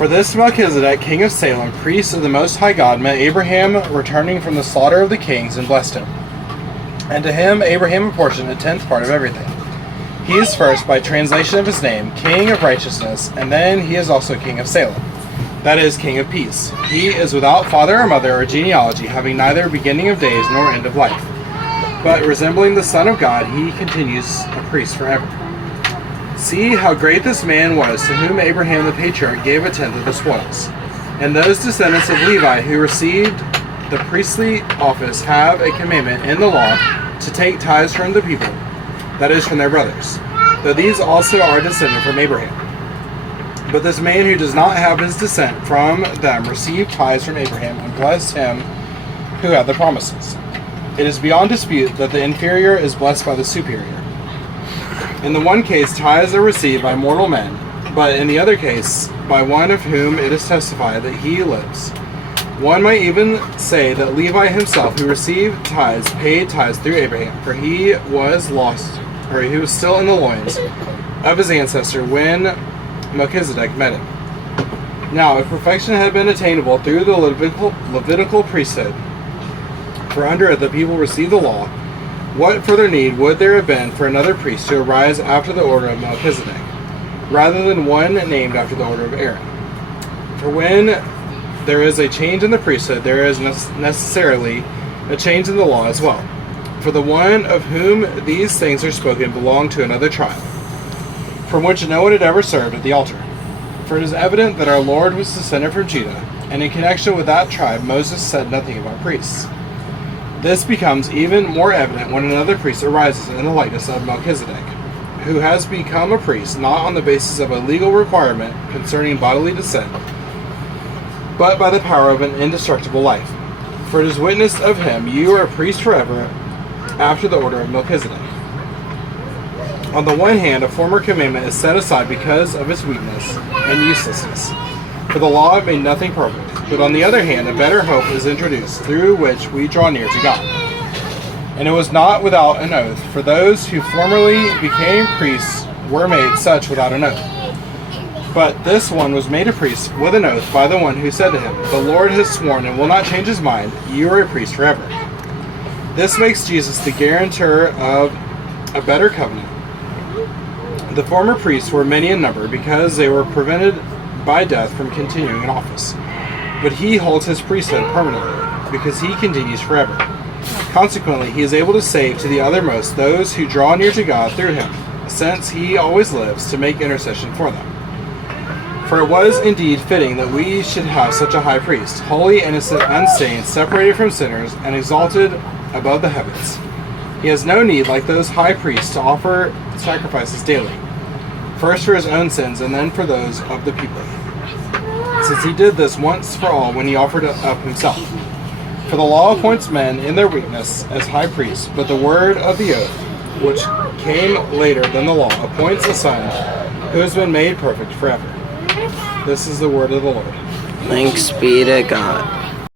For this Melchizedek, king of Salem, priest of the Most High God, met Abraham returning from the slaughter of the kings and blessed him. And to him Abraham apportioned a tenth part of everything. He is first, by translation of his name, king of righteousness, and then he is also king of Salem, that is, king of peace. He is without father or mother or genealogy, having neither beginning of days nor end of life. But resembling the Son of God, he continues a priest forever. See how great this man was, to whom Abraham the patriarch gave a tenth of the spoils. And those descendants of Levi who received the priestly office have a commandment in the law to take tithes from the people, that is, from their brothers, though these also are descended from Abraham. But this man who does not have his descent from them received tithes from Abraham and blessed him who had the promises. It is beyond dispute that the inferior is blessed by the superior. In the one case, tithes are received by mortal men, but in the other case, by one of whom it is testified that he lives. One might even say that Levi himself, who received tithes, paid tithes through Abraham, for he was still in the loins of his ancestor when Melchizedek met him. Now, if perfection had been attainable through the Levitical priesthood, for under it the people received the law, what further need would there have been for another priest to arise after the order of Melchizedek, rather than one named after the order of Aaron? For when there is a change in the priesthood, there is necessarily a change in the law as well. For the one of whom these things are spoken belonged to another tribe, from which no one had ever served at the altar. For it is evident that our Lord was descended from Judah, and in connection with that tribe Moses said nothing about priests. This becomes even more evident when another priest arises in the likeness of Melchizedek, who has become a priest not on the basis of a legal requirement concerning bodily descent, but by the power of an indestructible life. For it is witnessed of him, you are a priest forever, after the order of Melchizedek. On the one hand, a former commandment is set aside because of its weakness and uselessness, for the law made nothing perfect. But on the other hand, a better hope is introduced, through which we draw near to God. And it was not without an oath, for those who formerly became priests were made such without an oath. But this one was made a priest with an oath by the one who said to him, the Lord has sworn and will not change his mind, you are a priest forever. This makes Jesus the guarantor of a better covenant. The former priests were many in number, because they were prevented by death from continuing in office. But he holds his priesthood permanently, because he continues forever. Consequently, he is able to save to the uttermost those who draw near to God through him, since he always lives to make intercession for them. For it was indeed fitting that we should have such a high priest, holy, innocent, unstained, separated from sinners, and exalted above the heavens. He has no need, like those high priests, to offer sacrifices daily, first for his own sins and then for those of the people, since he did this once for all when he offered up himself. For the law appoints men in their weakness as high priests, but the word of the oath, which came later than the law, appoints a son who has been made perfect forever. This is the word of the Lord. Thanks be to God.